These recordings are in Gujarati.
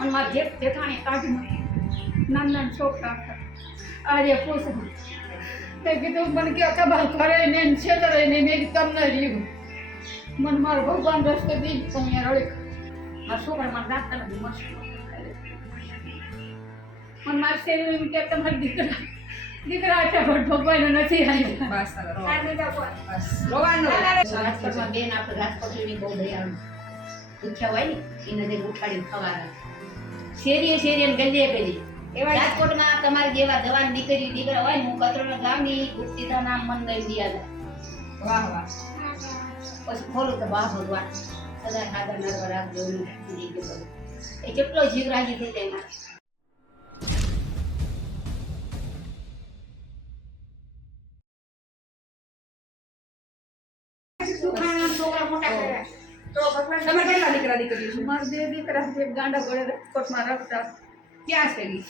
અને મારા જેઠ જેઠાણી કાઢી નાના નાના છોકરા આજે પૂછું તે કીધું મને કે તમારે ઘરે ને છેતરે ને મેં તમને રહ્યું. મને મારો ભગવાન રસ્તો દી તો અહીંયા રડી. મારા છોકરા મારા દાંતને નથી મસ્ત મને મારા શરીર એમ કે તમારા દીકરા દીકરા છે પણ ભગવાન નથી આવ્યા. બસ હવે રો. બસ. રોવાનું. બેન આપણે રાજકોટની બહુ દયાળુ હોય ને એને જે ઉઠાડીને ખવાના શેરીએ શેરીએ ગલીએ ગલી એવા રાજકોટમાં તમારી જેવા દવાની દીકરી દીકરા હોય ને હું કચરોના ગામની ગુપ્તિતા નામ મન દઈ દિયા વાહ વાહ. પછી ખોલું તો વાહ ભગવાન. સદા ખાધા નરવા રાખ બધું. એ કેટલો જીવ રાજી થઈ જાય તમારે કેટલા દીકરા દીકરી છે? મારા બે દીકરા છે ગાંડા ગોળે રાજકોટમાં રખતા ક્યાં છે ઈ?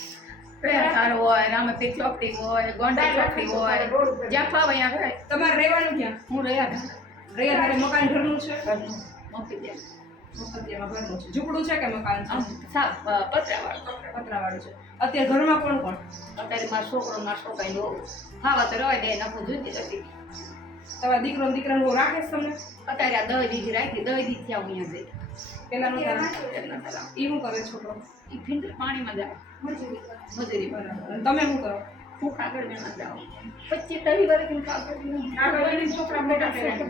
પ્રયાસાર હોય રામતી ચોકડી હોય ગોંડા ચોકડી હોય. જ્યાં ફાવ અહીંયા રહે તમારે રહેવાનું ક્યાં? હું રહ્યા રહ્યા તારે મકાન ઘરનું છે? ઘરનું. મોકલી છે. ઝૂંપડું છે કે મકાન છે? પતરાવાળું. પતરાવાળું છે. અત્યારે ઘરમાં કોણ કોણ? અત્યારે મારો છોકરો મારો છોકરા હા વાત તો રહેવા દે નખું જોઈતી હતી તમારા દીકરો દીકરા હું રાખે છે તમને? અત્યારે આ દહી દીધી રાખી દહી દીધી હું અહીંયા જઈ એના તળાવ. શું કરે છોકરો? ઈ ફિલ્ટર પાણીમાં જાય મજૂરી બરાબર તમે શું કરો? હું કાગળ વેણવા જાઉં પચીસ ત્રીસ વર્ષથી કાગળ કાગળ વેણી છોકરા મોટા કર્યા.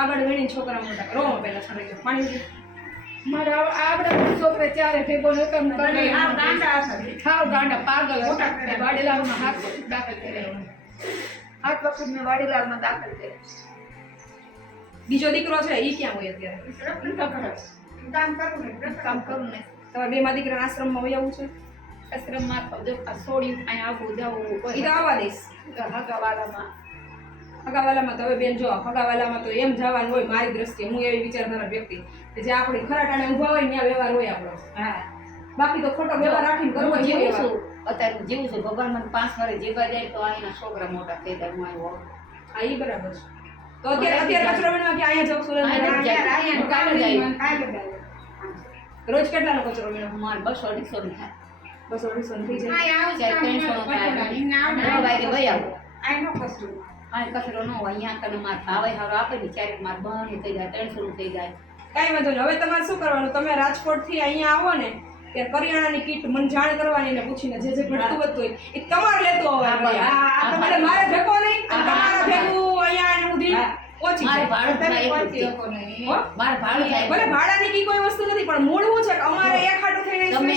આગળ વેણી છોકરા મોટા કરો પેલા છોકરા પાણી. મારા આવડા છોકરા ચારે ભેગો નકમ કરે ગાંડા પાગલ મોટા મેં હાથ દાખલ કર્યા. હાથ વખત મેં વાડીલાલમાં દાખલ કર્યા બીજો દીકરો છે એ ક્યાં હોય અત્યારે? કામ કરું ને કામ કરું ને. તમારે બે માં દીકરા આશ્રમમાં હોય આવું છે? આશ્રમમાં આ અહીંયા આવું જવું એ તો આવવા દઈશ હગાવાલામાં. હગાવાલામાં તો હવે બેન જો હગાવાલામાં તો એમ જવાનું હોય મારી દ્રષ્ટિએ. હું એવી વિચારધારા વ્યક્તિ કે જે આપણી ખરા ટાણે ઊભા હોય ત્યાં વ્યવહાર હોય આપણો. હા. બાકી તો ખોટો વ્યવહાર રાખીને કરવો હું જીવું અત્યારે જેવું છે. ભગવાન મને પાંચ વારે જીવવા જાય તો અહીંના છોકરા મોટા થઈ જાય હું આવ્યો હા ઈ બરાબર છે. તો અત્યારે અત્યારે કચરો કે અહીંયા જાવ જાય. કાલે જાય. રોજ કેટલાનો કચરો વીણો મારે બસો અઢીસો ની થાય. બસો અઢીસો થઈ જાય. ચાર ત્રણસો નો થાય. વાગે વહી આવું. આ કચરો ન હોય અહીંયા કને મારે ભાવે હારો આપે ને ક્યારેક માર બહાર થઈ જાય ત્રણસો નું થઈ જાય. કાંઈ વાંધો નહીં. હવે તમારે શું કરવાનું? તમે રાજકોટથી અહીંયા આવો ને ત્યારે કરિયાણાની કીટ મને જાણ કરવાની ને પૂછીને જે જે ઘટતું વધતું હોય એ તમારે લેતો આવવાનું. આ- તમારે મારે ભેગો નહીં અને તમારા ભેગું અહીંયા સુધી પહોંચી મારે ભાડું થાય એટલું જ છે. હો? મારે ભાડું થાય. ભલે ભાડાની કી કોઈ વસ્તુ નથી પણ મૂળવું છે કે અમારે એક હાટું થઈને તમે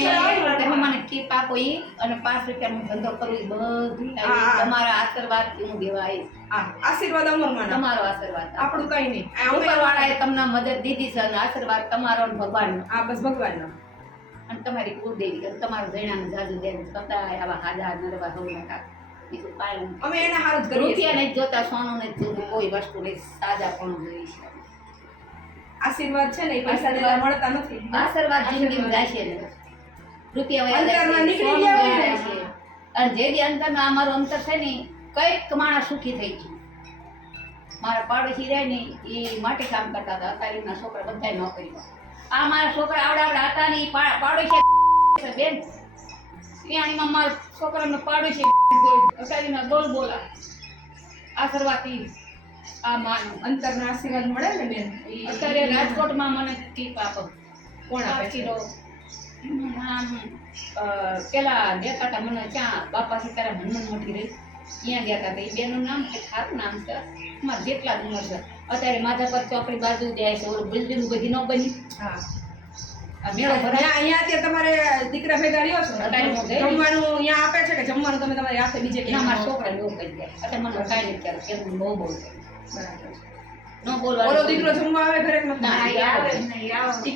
તમે મને ટીપ આપો ઈ અને પાંચ રૂપિયાનો ધંધો કરું બધું. હા, હા. તમારા આશીર્વાદ હું દેવા આવીશ. આશીર્વાદ અમરમાંના. તમારો આશીર્વાદ. આપણું કઈ નહીં. ઉપરવાળાએ તમને મદદ દીધી છે અને આશીર્વાદ તમારો ભગવાનનો. આ બસ ભગવાનનો. અને તમારી કુળદેવી તમારું જણાનું જાજુ દેવ કદાય આવા હાજા નરવા હોવું નકા બીજું કાંઈ અમે એને હારું રૂપિયા. નહીં જોતા સોનું નહીં જોતું કોઈ વસ્તુ નહીં સાજા પણ જોઈએ છે. આશીર્વાદ છે ને એ પૈસા દેતા મળતા નથી. આશીર્વાદ જિંદગી જાય છે રૂપિયા અંતરમાં નીકળી ગયા છે. અને જે દી અંતરનું અમારું અંતર છે ને કંઈક માણસ સુખી થઈ ગયું. મારા પાડોશી રહે ને એ માટી કામ કરતા હતા. અત્યારે છોકરા બધા નોકરીમાં. આ મારા છોકરા આવડે આવડા હતા ને પાડો છે બેન ત્યાંમાં મારા છોકરાનો છે અત્યારે બોલ. બોલા આશીર્વાદથી આ માનું. અંતરના આશીર્વાદ મળે ને બેન? અત્યારે રાજકોટમાં મને ટીપ આપો. કોણ આપે કિલો પેલા દેતા હતા મને ક્યાં બાપા સીતારામ હનુમાન મોટી રહી. ત્યાં ગયા હતા એ બેનનું નામ કે ખારું નામ છે. મારા જેટલા જ ઉંમર છે. અત્યારે માધાપર ચોકડી બાજુ જાય છે ઓલું બિલ્ડિંગ બધી ન બની. હા. મેળો ભરાય. અહીંયા અહીંયા તમારે દીકરા ભેગા રહ્યો છો? અત્યારે હું ગઈ. જમવાનું અહીંયા આપે છે કે જમવાનું તમે તમારી હાથે બીજે ક્યાં મારા છોકરા લોકો કરી જાય અત્યારે મને કાંઈ નથી ક્યારે કેમ બહુ બહુ છે બરાબર. છે. ન બોલવા ઓલો દીકરો જમવા આવે ઘરે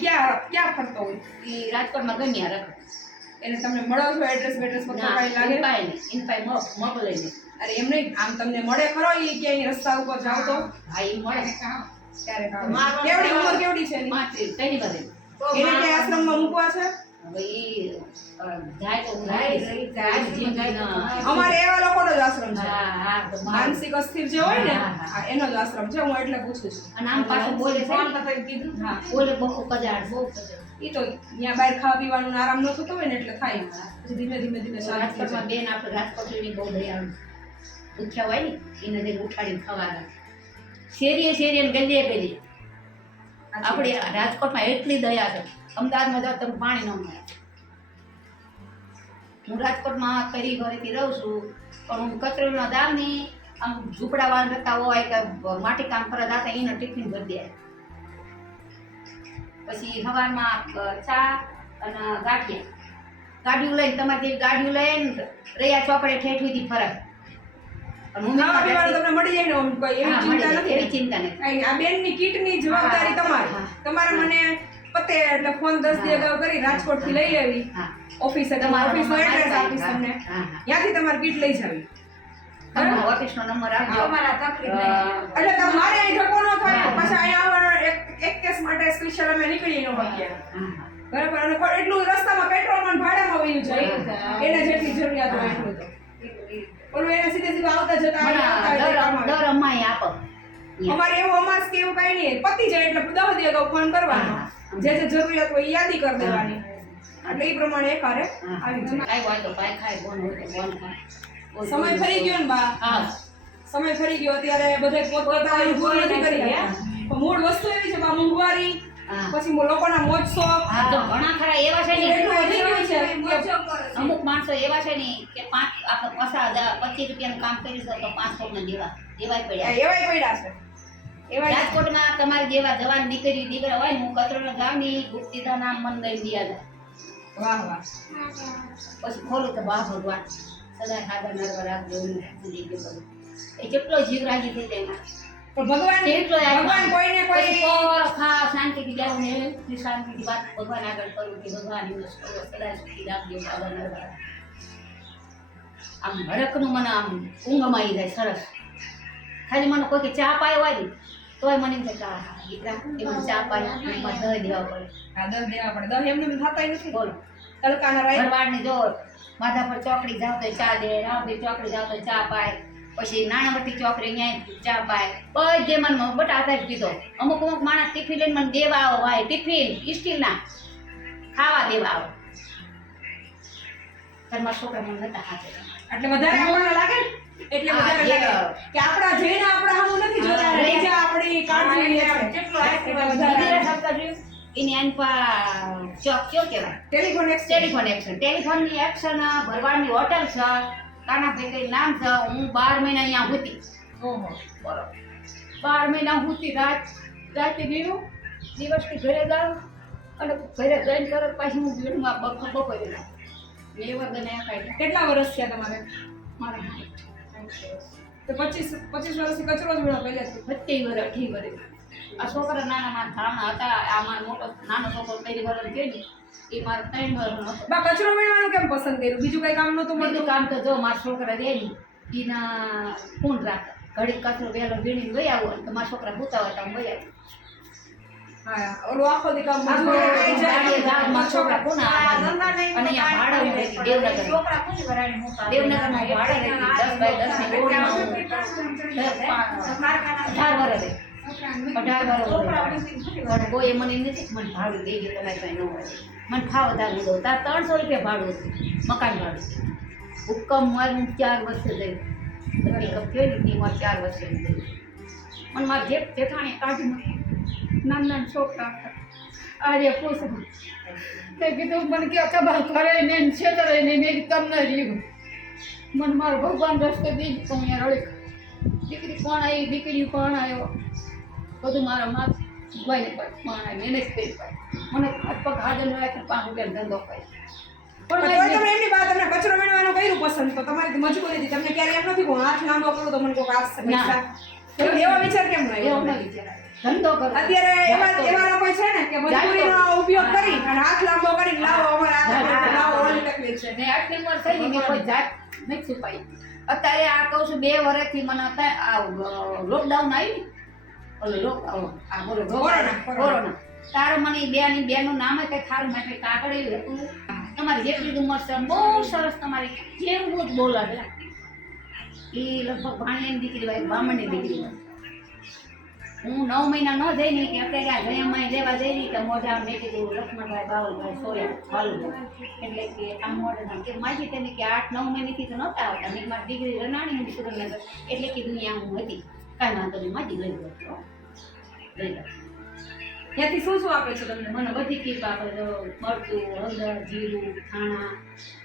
ક્યાં ક્યાં ફરતો હોય? એ રાજકોટમાં ગમ્યા રાખે. એને તમને મળો છો એડ્રેસ બેડ્રેસ ના કાંઈ લાગે? મોકલે નહીં અરે એમ નહીં આમ તમને મળે ખરો એ ક્યાંય રસ્તા ઉપર જાવ તો? હા એ મળે. ત્યારે કેવડી ઉંમર કેવડી છે એની? તેની બધે એને ક્યાં આશ્રમમાં મૂકવા છે? હવે ઈ અ, જાય તો હું જાય, આવીશ. લઈ જાય, આજ જિંદગીના- અમારે એવા લોકોનો જ આશ્રમ છે. હા હા તો મારું- માનસિક અસ્થિર જે હોય ને એનો જ આશ્રમ છે. હું એટલે પૂછું છું. અને આમ પાછું બોલે ફોન ને, કીધું હા બોલે બહુ કજાડ બહુ કજાડ તો ત્યાં બહાર ખાવા પીવાનું આરામ ન થતો હોય ને એટલે થાય. ધીમે ધીમે ધીમે રાજકોટમાં. બેન આપણે બહુ દયાળુ ભૂખ્યા હોય ને એને જે ઉઠાડીને ખવાના. શેરીએ શેરીએ ગલીએ ગલીએ. આપણે રાજકોટમાં એટલી દયા છે. અમદાવાદમાં જાઓ તમે પાણી ન મળે. હું રાજકોટમાં કરી ઘરેથી રહું છું પણ હું કચરોના દામની આમ ઝૂંપડાવાળા કરતા હોય કે માટી કામ કરવા જતા એને ટિફિન ભરી દે. પછી સવારમાં ચા અને ગાંઠિયા. ગાડીઓ લઈને તમારે જેવી ગાડીઓ લઈને રહ્યા ચોપડે ઠેઠ સુધી ફરક. તમને મળી જાય ને એવી ચિંતા નથી એવી ચિંતા નથી. આ બેનની કીટની જવાબદારી તમારી. તમારે મને પતે એટલે ફોન દસ દી અગાઉ કરી રાજકોટથી લઈ લેવી. ઓફિસે તમારા ઓફિસનો નંબર એડ્રેસ આપીશ તમને. હા હા. ત્યાંથી તમારી કીટ લઈ જાવી. તમારો ઓફિસનો નંબર આપજો. અમારા તકલીફ નહીં. એટલે તમારે અહીં ધક્કો ન થાય. પછી અહીંયા આવવાનો એક એક કેસ માટે સ્પેશિયલ અમે નીકળી ન શકીએ. હા હા. બરાબર? અને એટલું રસ્તામાં પેટ્રોલમાં પણ ભાડામાં વયું જાય એને જેટલી જરૂરિયાત હોય એટલું તો. ઓલું એને સીધે સીધું આવતા જતા દર અમાય આપો. અમારે એવું અમાસ કે એવું કઈ નહીં. પતી જાય એટલે દસ દી અગાઉ ફોન કરવાનો. જે જે જરૂરિયાત હોય એ યાદી કરી દેવાની. એટલે એ પ્રમાણે એ કારે આવી જાય. કાંઈ હોય તો કાંઈ ખાય બોન હોય તો બોન ખાય. સમય ફરી ગયો ને બા? હા. સમય ફરી ગયો. અત્યારે બધે પોતપોતાનું પૂરું નથી કરી મૂળ વસ્તુ એવી છે બા મોંઘવારી પછી મો- લોકોના મોજ શોખ. ઘણા ખરા એવા છે ને અમુક માણસો એવા છે ને કે પાંચ આપણે પચાસ પચીસ રૂપિયાનું કામ કરી તો પાંચસો ને દેવા એવાય પડ્યા. એવાય પડ્યા છે. રાજકોટમાં તમારી જેવા જવાન દીકરી દીકરા હોય હું કચરો ગામની ગુપ્તીદા નામ મન દઈ દિયા વાહ વાહ. પછી ખોલું તો બા ભગવાન. સદાય ખાધા નરવા રાખજો. એ કેટલો જીવ રાજી થઈ જાય પણ ભગવાન કેટલો ભગવાન કોઈને કોઈ ખા શાંતિથી જાઉં ને શાંતિથી વાત ભગવાન આગળ કરું કે ભગવાન સદા સુખી રાખજો બાબા આમ હરકનું મને આમ ઊંઘમાં આવી જાય સરસ. ખાલી મને કોઈ કે ચા પાયો હોય ને તોય મને એમ થાય દીકરા ચા પાયો એમાં દહીં દેવા પડે. આ દસ દેવા પડે. દહ એમને ખાતા નથી. બોલો. તડકાના રાઈ ભરવાડની જો માથા પર ચોકડી જાવ તો ચા દે રાવડી ચોકડી જાવ તો ચા પાય. પછી નાણાવટી ચોકડી ન્યાય ચા પાય. બધે મને બટાટા જ પીધો અમુક અમુક માણસ ટિફિન લઈને મને દેવા આવો ભાઈ ટિફિન સ્ટીલના ખાવા દેવા આવો. ઘરમાં છોકરા મને નતા હાથે એટલે વધારે આપણને લાગે? એટલે વધારે લાગે. કે આપણા જઈને આપણા સામું નથી જોતા હા, બીજા આપણી કાળજી લે કેટલો એટલે આશીર્વાદ વધારે બીજી વાર શબ્દ જોયું? એની આન પા ચોક કયો કહેવાય? ટેલિફોન એક્શન એક્શન ભરવાડની હોટલ છે. કાનાભાઈ કઈ નામ છે હું બાર મહિના અહીંયા હોતી. ઓહો. બરોબર. બાર મહિના હુંતી. રાત રાતે ગયું દિવસથી ઘરે જાઉં અને ઘરે જઈને તરત પાછી હું ભીડમાં બપોર બપોરે ના એ વગર કાઢી કેટલા વર્ષ થયા તમારે? મારા તો પચીસ પચીસ વર્ષથી કચરો જ મેળો પહેલેથી બત્તી વર્ષ અઢી વર્ષ આ છોકરા નાના મારા ધારણા હતા. આ મારો મોટો નાનો છોકરો પહેલી વર્ષ ને. એ મારો ત્રણ વરનો બા કચરો મેળવાનું કેમ પસંદ કર્યું? બીજું કઈ કામ નહોતું મળતું? કામ તો જો મારા છોકરા રે ને એના કોણ રાખ. ઘડી કચરો વહેલો વીણીને લઈ આવો તો મારા છોકરા ભૂતા હોય તો લઈ આવો. ઓલું આખો દી કામ છોકરા કોણ અને દેવનગર છોકરા કોની વરાણી મોટા ભાડે દસ બાય અઢાર વર્ષ રહી. અઢાર વર્ષ મને નથી મને ભાડું દેજો તમારી પાસે ન હોય. મને ખાવ વધારે દો તાર ત્રણસો રૂપિયા ભાડું મકાન ભાડું. હુક્કમ મારું ચાર વર્ષે થઈ પિકઅપ થઈ ને મારે ચાર વર્ષે મને મારા જે જેઠાણી કાઢી નાના નાના છોકરા આજે પૂછું તે કીધું, મને કે કબા કરે ને છેતરે ને મેં તમને રહ્યું. મને મારો ભગવાન રસ્તો દીજ તો અહીંયા રડી દીકરી કોણ આવી? દીકરી કોણ આવ્યો? બધું મારા માથ. ભાઈને પણ કોણ એને જ કરી મને હાથ પગ હાજર ન રાખે પાંચ રૂપિયા ધંધો કરી પણ તમે એમની વાત તમને કચરો મેળવાનું કર્યું પસંદ તો તમારી મજબૂરી હતી. તમને ક્યારે એમ નથી હું હાથ લાંબો કરું તો મને કોઈ આપશે પૈસા? એવો એવો વિચાર કેમ ન એવો ન વિચારાય. ધંધો કરો. અત્યારે એવા એવા લોકો છે ને કે મજબૂરીનો ઉપયોગ કરી અને હાથ લાંબો કરી લાવો અમારે લાવો ઓલી તકલીફ છે. ને આટલી ઉંમર થઈ ગઈ મેં કોઈ જાત નથી છુપાઈ. અત્યારે આ કહું છું બે વર્ષથી મને આ લોકડાઉન આવ્યું કોરોના, તારો મને બે ની બે બેનું નામ કઈ ખારું માટે કઈ હતું. તમારી જેટલી ઉંમર છે બહુ સરસ તમારી. જેવું જ બોલાવે. એ લગભગ ભાણિયાની દીકરી હોય બ્રાહ્મણની દીકરી હોય. હું નવ મહિના ન જઈ ને કે અત્યારે આ જયામાં લેવા જઈ ને કે મોઢા મેં કીધું લક્ષ્મણભાઈ બાવલભાઈ સોયા ફલ એટલે કે આ મોઢા કે માજી તેને કે આઠ નવ મહિનાથી તો નહોતા આવતા. મેં મારી દીકરી રનાણી હું સુરેન્દ્રનગર. એટલે કીધું અહીંયા હું હતી. કાંઈ વાંધો નહીં માજી લઈ લો ત્યાંથી શું શું આપે છે તમને? મને બધી કીપ આપે તો મરચું હળદર જીરું ખાણા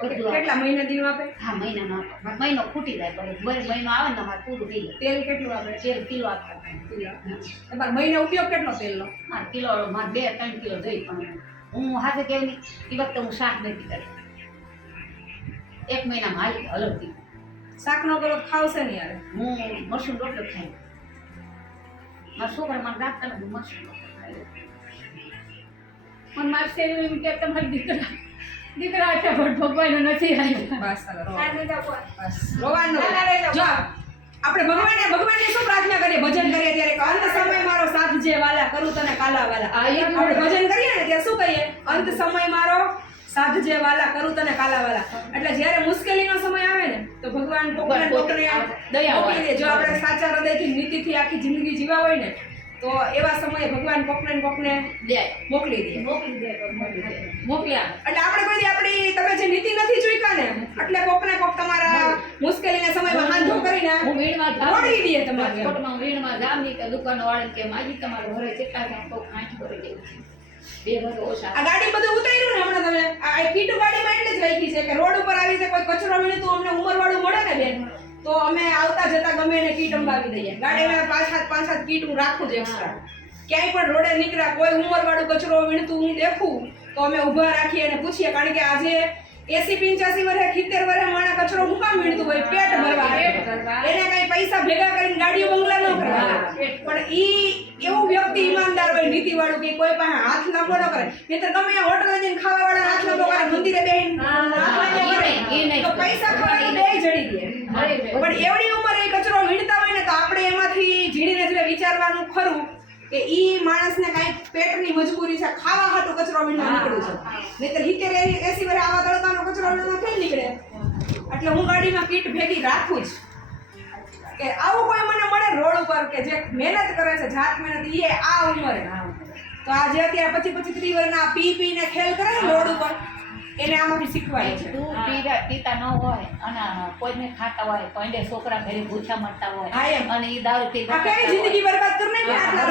બધું કેટલા મહિના દીવ આપે? હા મહિનામાં આપે. મહિનો ખૂટી જાય પણ મહિનો આવે ને અમારે પૂરું થઈ જાય. તેલ કેટલું આપે? તેલ કિલો આપે. તમારે મહિને ઉપયોગ કેટલો તેલનો મારે કિલો મારે બે ત્રણ કિલો જોઈ પણ હું હાથે કેવી એ વખતે હું શાક નથી કરી. એક મહિનામાં હાલી હલવતી શાકનો કરો ખાવશે ને યાર. હું મશરૂમ રોટલો ખાઈ મારા છોકરા નથી મશરૂમ રોટલો ખાઈ પણ મારે શરીર એમ કે તમારી દીકરા દીકરા આટલા ભટ ભગવાન નથી આવ્યા. આપણે ભગવાનને ભગવાનને શું પ્રાર્થના કરીએ? ભજન કરીએ ત્યારે કે અંત સમય મારો સાથ જે વાલા કરું તને કાલા વાલા. આપણે ભજન કરીએ ને ત્યારે શું કહીએ? અંત સમય મારો સાથ જે વાલા કરું તને કાલા વાલા એટલે જ્યારે મુશ્કેલીનો સમય આવે ને તો ભગવાન કોકને ને દયા દે જો આપણે સાચા હૃદયથી નીતિથી આખી જિંદગી જીવા હોય ને તો એવા સમયે ભગવાન કોકને કોકને દે. મોકલી દે મોકલી દે. દે. મોકલ્યા. એટલે આપણે કોઈ આપણી તમે જે નીતિ નથી ચૂક્યા ને એટલે કોક ને કોક તમારા મુશ્કેલીના સમયમાં હાંધો કરીને હું વીણમાં જાઉં. દોડી દઈએ તમારે. રાજકોટમાં વીણમાં જાઉં ને કે વાળા કે માજી તમારે ઘરે કેટલા છે બે ઘરે ઓછા આ ગાડી બધું ઉતાર્યું ને હમણાં તમે? આ કીટુ ગાડીમાં એટલે જ રાખી છે કે રોડ ઉપર આવી રીતે કોઈ કચરો વીણે તો અમને ઉંમરવાળું મળે ને બેન? તો અમે આવતા જતા ગમે એને કીટ અંબાવી દઈએ. ગાડીમાં પાંચ સાત પાંચ સાત કીટ હું રાખું જ એક્સ્ટ્રા ક્યાંય પણ રોડે નીકળ્યા કોઈ ઉંમરવાળું કચરો વીણતું હું દેખું તો અમે ઊભા રાખીએ અને પૂછીએ. કારણ કે આજે એસી પિંચાસી વર્ષે ખીતેર વર્ષે માણસ કચરો હું કામ વીણતું હોય? પેટ ભરવા. એને કઈ પૈસા ભેગા કરીને ગાડીઓ બંગલા ન કરવા. પણ ઈ નીતિવાળું કે કોઈ પાસે હાથ લાંબો ન કરે. નહીતર ગમે હોટલ જઈને ખાવા વાળા હાથ લાંબો કરે મંદિરે બેહીને હાથ લાંબો કરે. તો પૈસા ખવાય બે જડી દે પણ એવડી ઉંમરે કચરો વીણતા હોય ને તો આપણે એમાંથી ઝીણીને જોઈ વિચારવાનું ખરું કે ઈ માણસને કાંઈક પેટની મજબૂરી છે ખાવા હાટો કચરો વીણવા નીકળ્યું છે. નહીતર હિતેર એસી વરે આવા તડકાનો કચરો વીણવા કઈ નીકળે? એટલે હું ગાડીમાં કીટ ભેગી રાખું જ. કે આવું કોઈ મને મળે રોડ ઉપર કે જે મહેનત કરે છે જાત મહેનત એ આ ઉંમરે. તો આ જે અત્યારે પછી પછી ત્રીસ વર્ષના પી પી ને ખેલ કરે ને રોડ ઉપર એને આમાંથી શીખવાય છે તું પીતા પીતા ન હોય અને કોઈને ખાતા હોય કોઈને છોકરા ઘરે ભૂખ્યા મરતા હોય અને એ દારૂ પી આ કઈ જિંદગી બરબાદ કર નહીં આટલા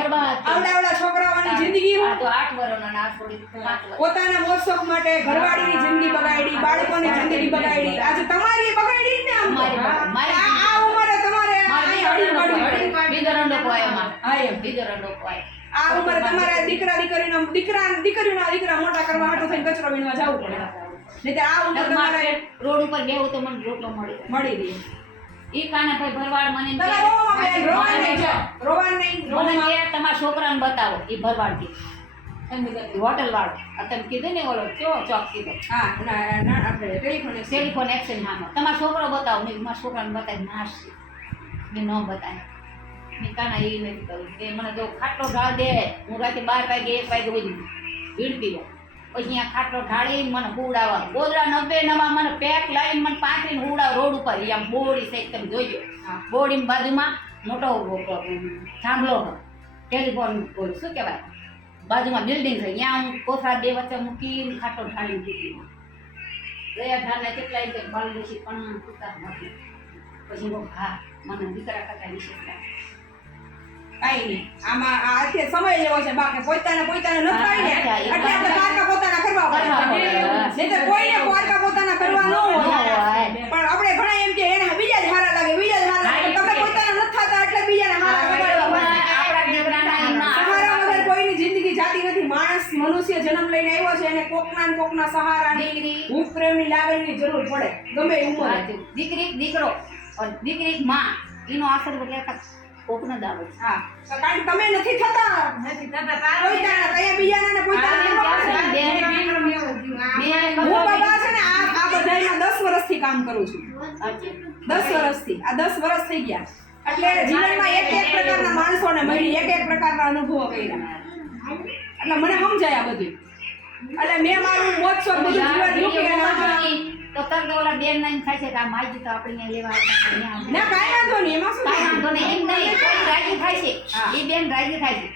બરબાદ. આવડા આવડા છોકરાઓની જિંદગી આ તો આઠ વર્ષનો ના આ વર્ષ. પોતાના મોસક માટે ઘરવાળીની જિંદગી બગાડી બાળકોની જિંદગી બગાડી આજે તમારી બગાડી જ ને આમ બગાડી. આ આ ઉંમરે તમારે મારી બીજો અડી પડી. હોય. બીજો રંડો હોય એમાં. હા એમ બીજો રંડો હોય. આ ઉંમરે તમારે દીકરા દીકરીનો દીકરા દીકરીઓના દીકરા મોટા કરવા માટે થઈને કચરો વીણવા જવું પડે. નહીં આ ઉંમર તમારે રોડ ઉપર બેહું તો મને રોટલો મળી. મળી રહી. ઈ કાના ભાઈ ભરવાડ મને એમ તમે કહે, રોવામાં બેન, રોવા નહીં જો. રોવા નહીં મને તમારા છોકરાને બતાવો ઈ ભરવાડથી. હોટલ વાળો. તમે કીધું ને ઓલો કેવો ચોક કીધો. હા આપણે ટેલિફોન ટેલિફોન એક્શન હામાં તમારો છોકરો બતાવો મેં મારા છોકરાને બતાવી નાશ મેં ન બતાવી. કાના એ નથી કરું તે મને જો ખાટલો ઢાળ દે. હું રાતે બાર વાગે એક વાગે બધી રહું પછી અહીંયા ખાટલો ઢાળી મને હુવડાવવા. ગોદરા નબ્બે નવા મને પેક લાવીને મને પાંથરીને હુવડાવ રોડ ઉપર. આમ બોડી સાઈડ તમે જોઈજો. બોડીની બાજુમાં મોટો થાંભલો ટેલિફોન કોઈ શું કહેવાય? બાજુમાં બિલ્ડિંગ છે. ત્યાં હું કોથળા બે વચ્ચે મૂકીને ખાટો ઢાળી મૂકી ગયા ઢાલે કેટલાય બાલ દેશી પણ નથી. પછી હું હા મને દીકરા કરતા વિશેષ. કાંઈ નહીં આમાં આ અત્યારે સમય એવો છે બાકી પોતાને પોતાના ન થાય ને. એટલે આપણે પારકા પોતાના કરવા પડે. પડે. નહીં તો કોઈને પારકા પોતાના કરવા ન હોય. પણ આપણે ઘણા એમ કે એને બીજા જ હારા લાગે બીજા જ હારા લાગે. તમે પોતાના નથી થતા એટલે બીજાને હારા સહારા કોઈની જિંદગી જાતી નથી. માણસ મનુષ્ય જન્મ લઈને આવ્યો છે એને કોકના ને કોકના સહારાની દીકરી. હૂંફ પ્રેમની લાગણીની જરૂર પડે. ગમે ઉંમર. દીકરી દીકરો દીકરી માં. એનો આશીર્વાદ વગેરે કોકનો દાવો છે. હા. કારણ તમે નથી થતા. તારો કયા બીજાના ને પોતાના હા, બાબા છે ને આ આ બધાયમાં 10 વર્ષથી કામ કરું છું. અચ્છા. દસ વર્ષથી. આ દસ વર્ષ થઈ ગયા. એટલે જીવનમાં એક એક પ્રકારના માણસોને મળી એક એક પ્રકારના અનુભવો કર્યા. એટલે મને સમજાય આ બધું. એટલે મેં મારું શોખ બધું જીવન મૂકી તો તરત ઓલા બેન ને થાય છે કે આ માજી તો આપણે અહીંયા લેવા ના કાંઈ વાંધો નહીં એમાં શું કાંઈ વાંધો નહીં. એમ નહીં રાજી થાય છે. એ બેન રાજી થાય છે.